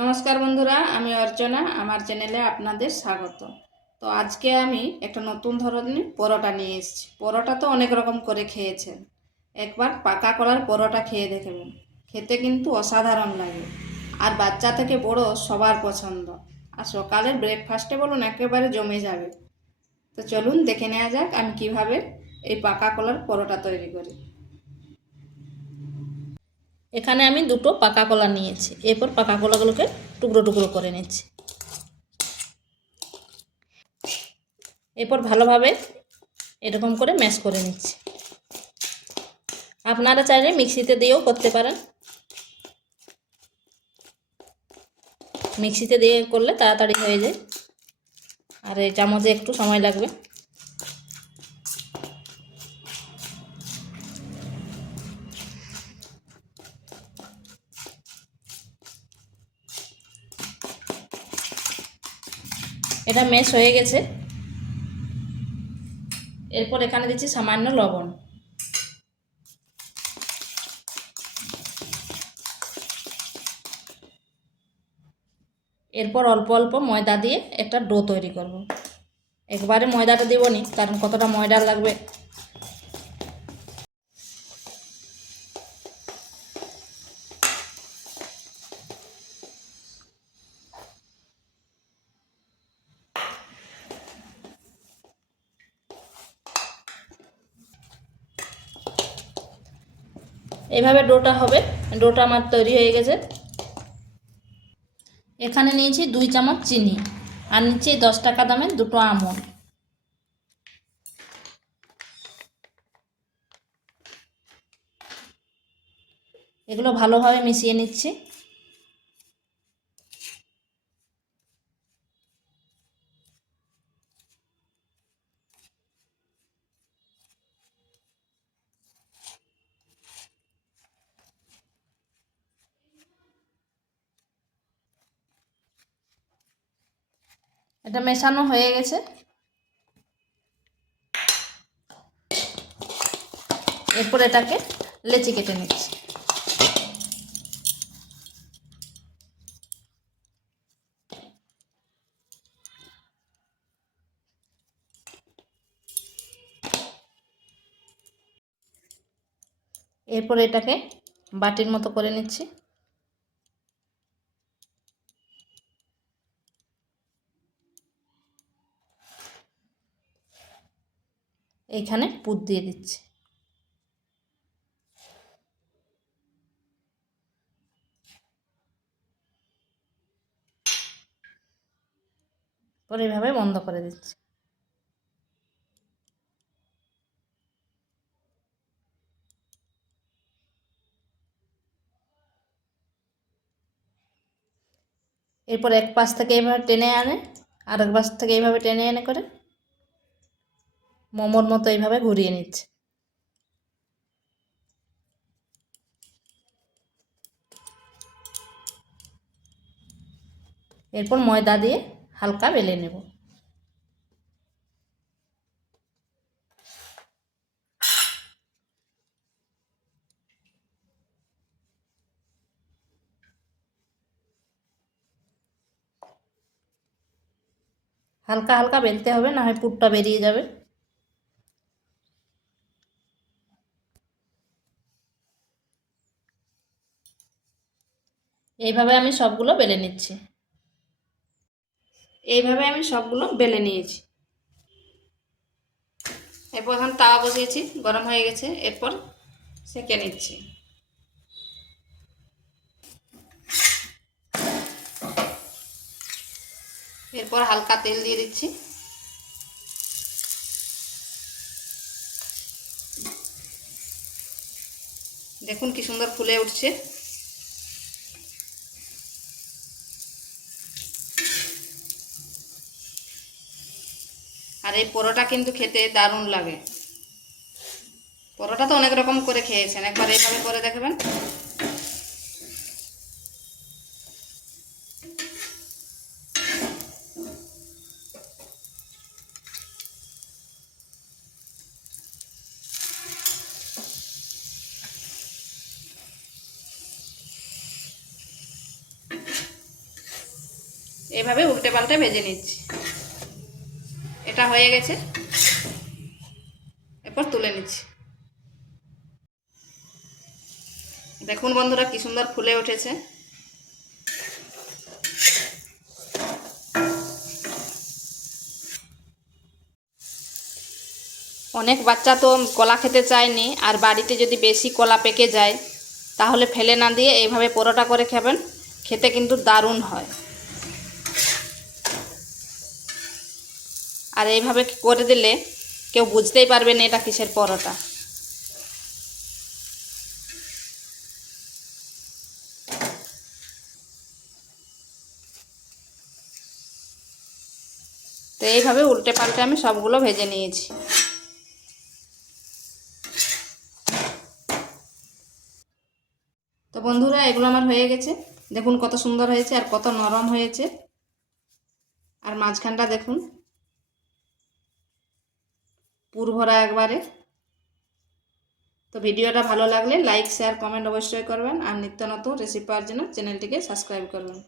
নমস্কার বন্ধুরা, আমি অর্চনা। আমার চ্যানেলে আপনাদের স্বাগত। তো আজকে আমি একটা নতুন ধরনের পরোটা নিয়ে এসেছি। পরোটা তো অনেক রকম করে খেয়েছেন, একবার পাকা কলার পরোটা খেয়ে দেখবেন। খেতে কিন্তু অসাধারণ লাগে, আর বাচ্চা থেকে বড় সবার পছন্দ। আর সকালের ব্রেকফাস্টে বলুন, একেবারে জমে যাবে। তো চলুন দেখে নেওয়া যাক আমি কিভাবে এই পাকা কলার পরোটা তৈরি করি। এখানে আমি দুটো পাকা কলা নিয়েছি। এরপর পাকা কলাগুলোকে টুকরো টুকরো করে নিচ্ছি। এরপর ভালোভাবে এরকম করে ম্যাশ করে নিচ্ছি। আপনারা চাইলে মিক্সিতে দিয়েও করতে পারেন। মিক্সিতে দিয়ে করলে তাড়াতাড়ি হয়ে যায়, আর এই চামচে একটু সময় লাগবে। এটা ম্যাশ হয়ে গেছে। এরপর এখানে দিচ্ছি সামান্য লবণ। এরপর অল্প অল্প ময়দা দিয়ে একটা ডো তৈরি করব। একবারে ময়দাটা দেবনি, কারণ কতটা ময়দা লাগবে। এইভাবে ডোটা হবে। ডোটা আমার তৈরি হয়ে গেছে। এখানে নিয়েছি 2 চামচ চিনি, আর নিচ্ছি 10 টাকা দামের দুটো আমন্ড। এগুলো ভালোভাবে মিশিয়ে নিচ্ছি। এটা মেশানো হয়ে গেছে। এরপর এটাকে লেচি কেটে নিচ্ছি। এরপর এটাকে বাটির মতো করে নিচ্ছি। এইখানে পুর দিয়ে দিচ্ছি। পরে এইভাবে বন্ধ করে দিচ্ছি। এরপর এক পাশ থেকে এইভাবে টেনে আনে, আর এক পাশ থেকে এইভাবে টেনে এনে করে মোমোর মতো এইভাবে ঘুরিয়ে নিচ্ছে। এরপর ময়দা দিয়ে হালকা বেলে নেব। হালকা হালকা বেলতে হবে, না হয় পুরটা বেরিয়ে যাবে। এইভাবে আমি সবগুলো বেলে নিচ্ছি। এইভাবে আমি সবগুলো বেলে নিয়েছি। এরপর এখন তাওয়া বসিয়েছি, গরম হয়ে গেছে। এরপর সেঁকে নিচ্ছি। এরপর হালকা তেল দিয়ে দিচ্ছি। দেখুন কি সুন্দর ফুলে উঠছে। আর এই পরোটা কিন্তু খেতে দারুণ লাগে। পরোটা তো অনেক রকম করে খেয়েছেন, একবার এইভাবে করে দেখবেন। এইভাবে উল্টে পাল্টে ভেজে নিচ্ছি। এটা হয়ে গেছে, এরপর তুলে নিচ্ছি। দেখুন বন্ধুরা কি সুন্দর ফুলে উঠেছে। অনেক বাচ্চা তো কলা খেতে চায়নি, আর বাড়িতে যদি বেশি কলা পেকে যায় তাহলে ফেলে না দিয়ে এইভাবে পরোটা করে খাবেন, খেতে কিন্তু দারুণ হয়। আর এইভাবে করে দিলে কেউ বুঝতেই পারবে না এটা কিসের পরোটা। তো এইভাবে উল্টে পাল্টে আমি সবগুলো ভেজে নিয়েছি। তো বন্ধুরা এগুলো আমার হয়ে গেছে। দেখুন কত সুন্দর হয়েছে আর কত নরম হয়েছে, আর মাঝখানটা দেখুন পুর ভরা একবারে। তো ভিডিওটা ভালো লাগলে লাইক শেয়ার কমেন্ট অবশ্যই করবেন, আর নিত্য নতুন রেসিপি পাওয়ার জন্য চ্যানেলটিকে সাবস্ক্রাইব করবেন।